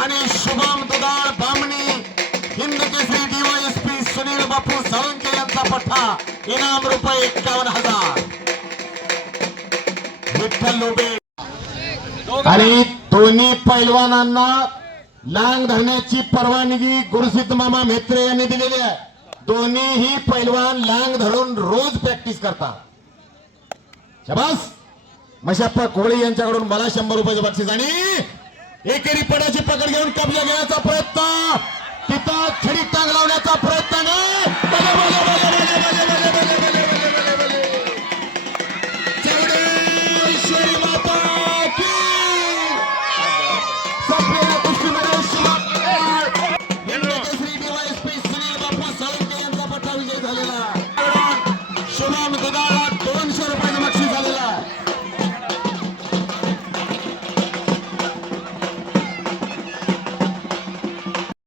आणि शुभम दुधाळ बामणी हिंद केसरी डीवायएसपी सुनील बापू साळुंके यांचा पठ्ठा इनाम रुपये 51,000 विठ्ठल लोबे आणि दोन्ही पैलवानांना लांग धरण्याची परवानगी गुरुसिद्ध मामा म्हेत्रे यांनी दिलेली आहे। दोन्हीही पैलवान लांग धरून रोज प्रॅक्टिस करतात। शाबास मशाप्पा कोळी यांच्याकडून मला 100 रुपयाचे बक्षीस आणि एकेरी पडाची पकड घेऊन कब्जा घेण्याचा प्रयत्न तिथं छडी टांग लावण्याचा प्रयत्न चौडेश्वरी माता की सप्रिया कुस्ती केसरी डीवायएसपी सुनील बापू साळुंके यांचा पट्टा विजय झालेला शुभम दुधाळ